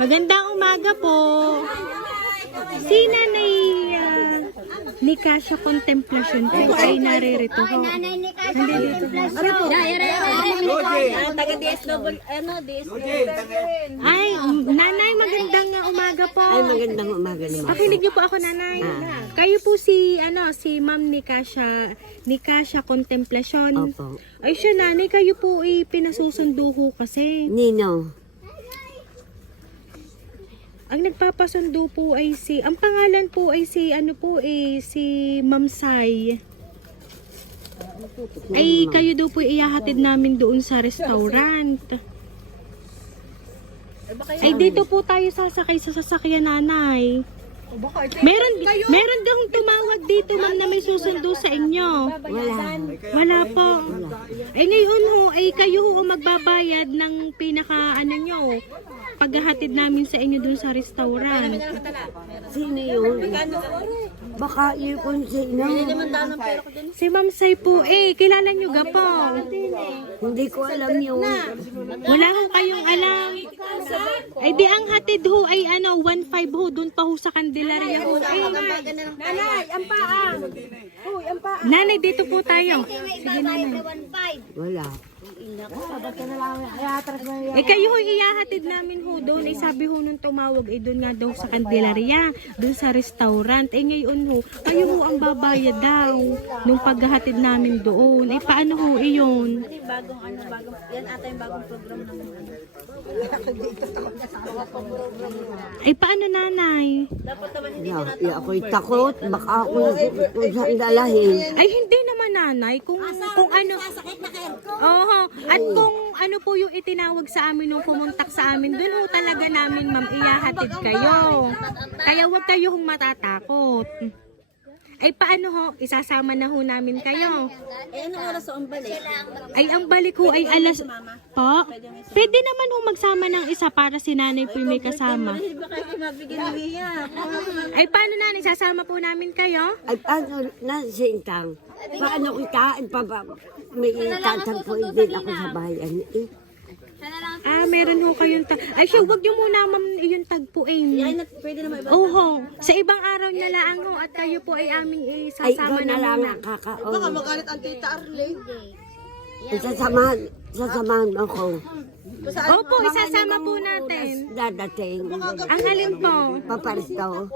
Magandang umaga po. Si Nanay Nikasha Contemplation po ay naririto ho. Hindi dito. Ano po? Taga DSW, Ay, Nanay, magandang umaga po. Ay, magandang umaga naman. Pakinig niyo po ako, Nanay. Kayo po si Ma'am Nikasha Contemplation. Opo. Ay siya, Nanay, kayo po ay pinasusundo ho kasi. Nino. Ang nagpapasundo po ay ang pangalan po ay si Ma'am Sai. Ay, kayo daw po iyahatid namin doon sa restaurant. Ay, dito po tayo sasakay sa sasakyan, Nanay. Meron daw tumawag dito, Ma'am, na may susundo sa inyo. Wala po. Ay, ngayon ho, ay kayo ho magbabayad ng nyo, paghahatid namin sa inyo dun sa restaurant. Sino yun? Baka yun sino? Si Ma'am Sai po, kilala nyo ga po? Hindi ko alam yun. Wala ho kayong alam. Ay di ang hatid ho ay 1.5 ho, dun pa ho sa Candelaria ho. Nanay, ang paa. Uy, ang paa. Nanay, dito po tayo. Sige, Nanay. Wala. Kayo ho iyahatid namin ho doon. Sabi ho nung tumawag doon nga daw sa Candelaria, doon sa restaurant. Ngayon ho, kayo ho ang babayad daw nung paghahatid namin doon. Paano ho iyon? Yan ata yung bagong program naman. Paano, Nanay? Dapat naman hindi Ako'y takot. Baka ako kung saan dalahin. Ay hindi naman, Nanay, kung ano. Oho, at kung ano po yung itinawag sa amin nung pumuntak sa amin, doon ho talaga namin, Ma'am, iyahatid kayo. Kaya huwag kayo hong matatakot. Paano ho? Isasama na ho namin kayo. anong oras ang balik? Ang balik ho ay alas... Po? Pwede naman ho magsama ng isa para si Nanay po may kasama. Hindi ba kayo magbigyan ng hiya? Paano, Nanay? Sasama po namin kayo? Ay, paano na sintang? Paano kita? May tatagpuin din ako sa bayan. Meron ho kayong siya, wag niyo muna, Ma'am, yung tagpuin. Pwede naman iba. Oho, sa ibang araw na lang ho at kayo po ay aming Ay, isasama ikaw na na lang muna. ang kakaon. magalit ang tita Arlene. Sasamahan ako. Opo, isasama po natin. Dadating. Ang alin po? Paparisto.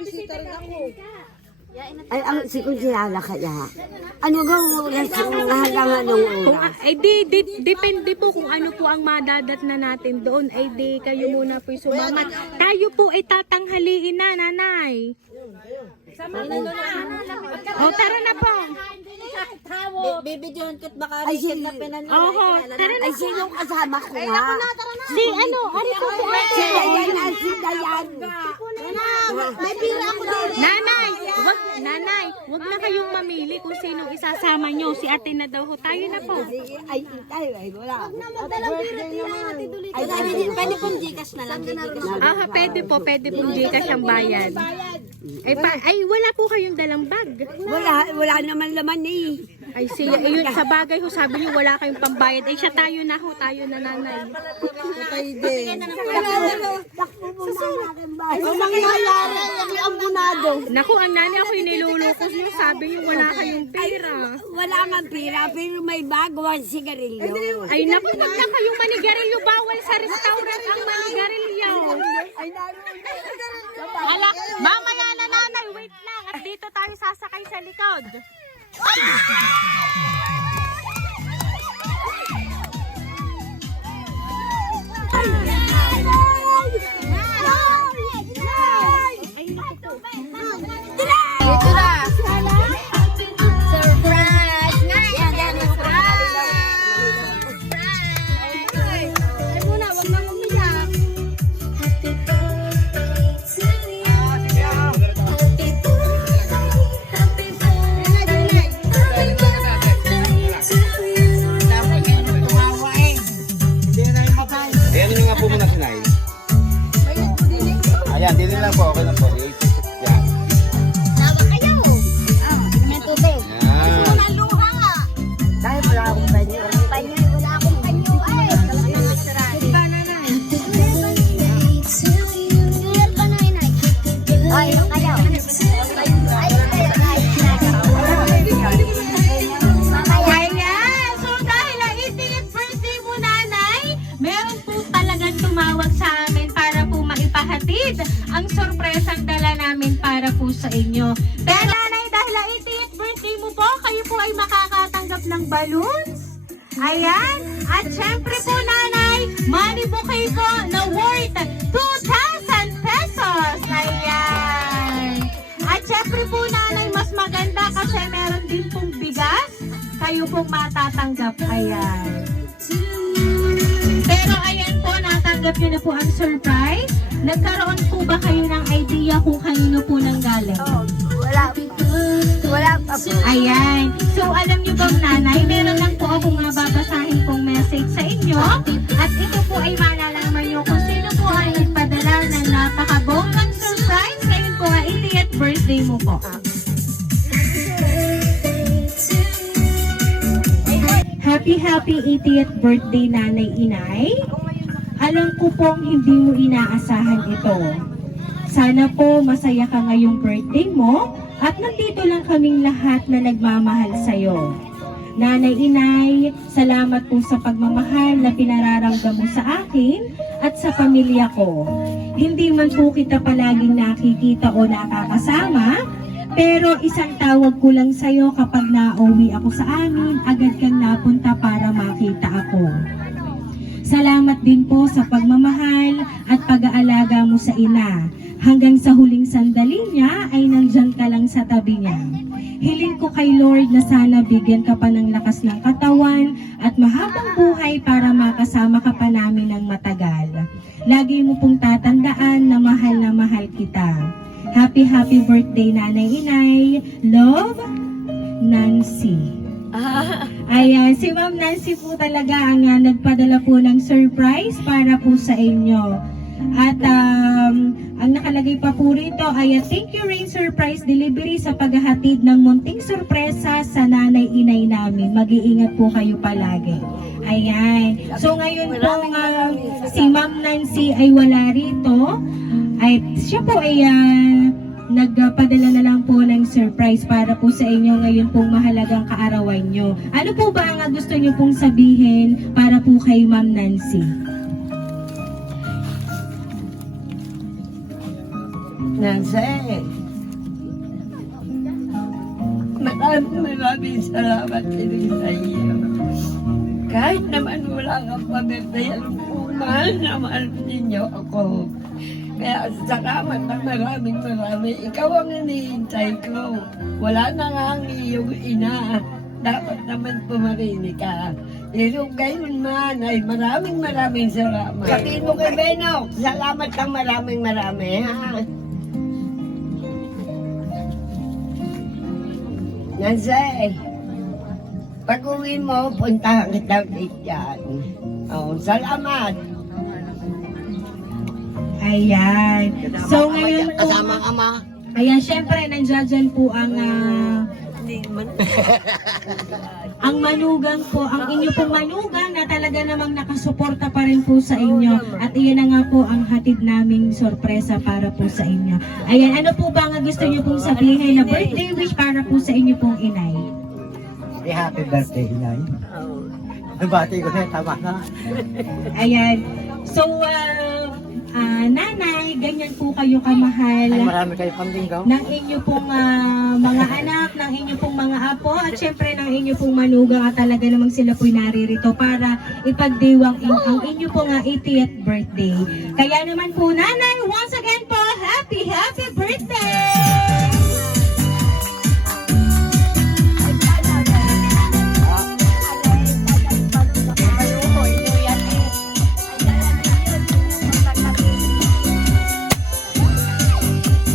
Bisita rin ako. Ay, ang si Kunsihana kaya. Ano bang oras yung hanggang anong oras? Depende po kung ano po ang madadat na natin doon. Di kayo muna po sumamat. Tayo po ay tatanghaliin na, Nanay. Tara na po. Bibidyohan ko't baka Ay, rin na pinan nyo. Oho, tara na. Ay, sinong kasama ko nga? Si ari po po. Si Dayan, si Dayan. May pira ako din. Nanay, wag na kayong mamili kung sinong isasama nyo. Si ate na daw ho. Tayo na po. Ay, tayo, ay, wala. Pwede pong Gcash na lang. Pwede pong Gcash ang bayad. Wala po kayong dalang bag. Wala naman laman eh. Ay siya, yun sa bagay ho, sabi niyo wala kayong pambayad. Siya tayo na ho, tayo na, Nanay. Ang mangyayari, ang bunado. Naku, ang Nanay ako inilulukos niyo, sabi niyo wala kayong pera. Wala nga pira, pero may bagawang sigarilyo. Ay naku, wag na kayong manigarilyo, bawal sa restaurant ang manigarilyo. Mamaya na, Nanay, wait lang, at dito tayo sasakay sa likod. Ito na. Surprise! Yan, surprise! Ay muna, wag nang umiyak. Ayan nyo nga po muna sinay. Ayan, dito lang po. Okay lang po. Yan. Tawa kayo. May tubig. Yan. Maluha nga. Dahil wala akong banyo. Wala akong panyo. Ay, tumawag sa amin para po maipahatid ang sorpresang dala namin para po sa inyo. Pero nanay, dahil 80th birthday mo po, kayo po ay makakatanggap ng balloons. Ayan. At syempre po nanay, money bouquet po na worth 2,000 pesos. Ayan. At syempre po nanay, mas maganda kasi meron din pong bigas. Kayo pong matatanggap. Ayan. Pero ayan po, natanggap nyo na po ang surprise. Nagkaroon po ba kayo ng idea kung kanino po nang galing? Wala pa po. Ayan. So, alam niyo bang nanay, meron lang po akong babasahin pong message sa inyo. At ito po ay malalaman niyo kung sino po ay nagpadala ng napakabonggang surprise. Ngayon po ay 80th birthday mo po. Happy 80th birthday Nanay Inay. Alam ko pong hindi mo inaasahan ito. Sana po masaya ka ngayong birthday mo at nandito lang kaming lahat na nagmamahal sa'yo. Nanay Inay, salamat po sa pagmamahal na pinararamdam mo sa akin at sa pamilya ko. Hindi man po kita palaging nakikita o nakakasama, pero isang tawag ko lang sa'yo kapag nauwi ako sa amin, agad kang napunta para makita ako. Salamat din po sa pagmamahal at pag-aalaga mo sa ina. Hanggang sa huling sandali niya ay nandyan ka lang sa tabi niya. Hiling ko kay Lord na sana bigyan ka pa ng lakas ng katawan at mahabang buhay para makasama ka pa namin ng matagal. Lagi mo pong tatandaan na mahal kita. Happy birthday Nanay Inay. Love, Nancy. Ayan, si Ma'am Nancy po talaga ang nagpadala po ng surprise para po sa inyo. At ang nakalagay pa po rito ay thank you Rain Surprise Delivery sa paghahatid ng munting sorpresa sa Nanay Inay namin. Mag-iingat po kayo palagi. Ayan. So ngayon po si Ma'am Nancy ay wala rito. Ay siya po ay nagpadala na lang po ng surprise para po sa inyo ngayon pong mahalagang kaarawan nyo. Ano po ba ang gusto nyo pong sabihin para po kay Ma'am Nancy? Nancy, maraming salamat din sa iyo. Kahit naman wala kang pabirthday, alam ko, mahal na mahal ninyo ako. Kaya salamat ng marami. Ikaw ang hinihintay ko. Wala na nga ang iyong ina. Dapat naman pumarini ka. Pero gayon man ay maraming salamat. Sabihin mo kay Benok, salamat ng maraming ha. Nancy, pag uwi mo, puntahan kita ulit dyan. Oh, salamat. Ayan. So ngayon po, Kasama ama. ayan, syempre nandiyan po ang ang manugang po, ang inyo pong manugang na talaga namang nakasuporta pa rin po sa inyo. At iyan na nga po ang hatid naming sorpresa para po sa inyo. Ayan, ano po ba ang gusto niyo pong sabihin na birthday wish para po sa inyo pong inay? Happy birthday, Inay. Nabati ko na, tama na. Ayan. So, nanay, ganyan po kayo kamahal. Ay, marami kayo pambinggaw. Ng inyo pong mga anak, ng inyo pong mga apo, at syempre ng inyo pong manugang at talaga namang sila po'y naririto para ipagdiwang ang inyo pong 80th birthday. Kaya naman po nanay, once again po, happy birthday!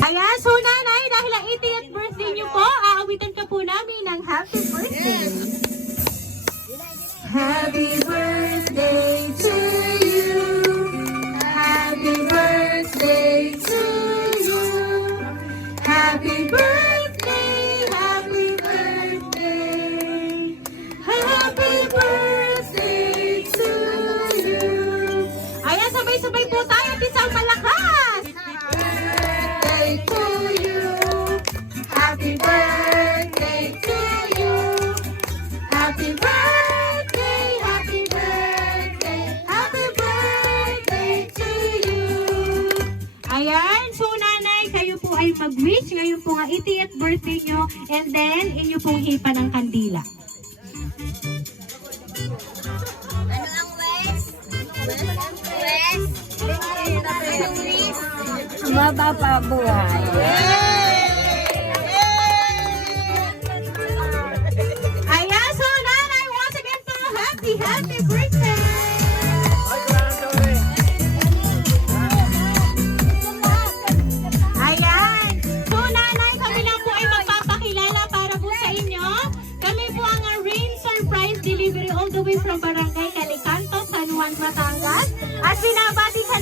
Ayan, so nanay, dahil ang 80th birthday niyo po, aawitan ka po namin ng happy birthday. Happy birthday to you. Happy birthday to you. Happy birthday, happy birthday. Happy birthday to you. Ayan, sabay-sabay po tayo at isang malakas. Birthday to you. Happy birthday to you. Happy birthday, happy birthday, happy birthday mag-wish. Ngayon po nga 80th birthday nyo. And then, inyo pong hipa ng kandila. Ano ang West? Maba pa buhay. Ayan, so nanay, once again po, happy birthday! Ayan. So nanay, kami lang po ay magpapakilala para po sa inyo. Kami po ang Rain Surprise Delivery all the way from Barangay Calicanto, San Juan, Batangas. At binabati ka